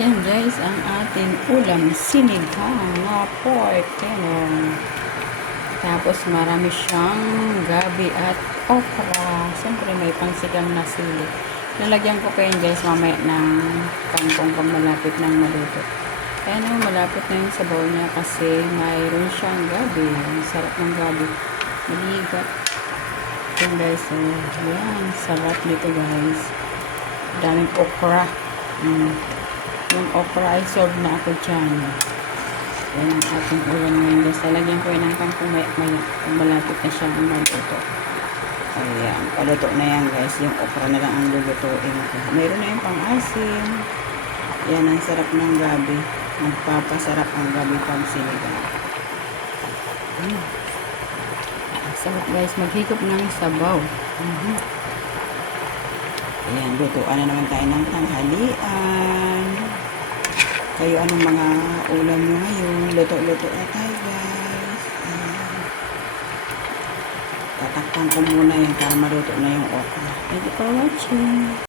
Yan guys, ang ating ulam, sinigang na pork. Yan o. Tapos marami siyang gabi at okra. Siyempre may pangsigang na sili. Lalagyan ko kayo guys mamaya ng kangkong pag malapit ng maluto. Ayan o, malapit na yung sabaw niya kasi mayroon siyang gabi. Ang sarap ng gabi. Maligat. Yan guys, o. Yan, sarap nito guys. Daming okra. Yung okra ay solve na ako dyan. Yan ang ating ulam ngayon guys. Lalagyan ko yun ng kangkong maya-maya. Kung malapit na siya ang maluto. Ayan, paluto na yan guys. Yung okra na lang ang lulutuin ko. Mayroon na yung pang-asim. Yan ang sarap ng gabi. Magpapasarap ang gabi pag sinigang. Sarap guys. Maghigop ng sabaw. Ayan, lutuan na naman tayo ng tanghalian. Kayo, anong mga ulam nyo ngayon? Luto-luto na tayo guys. Ayan. Tatakpan ko muna yan para maluto na yung okra. Thank you for watching.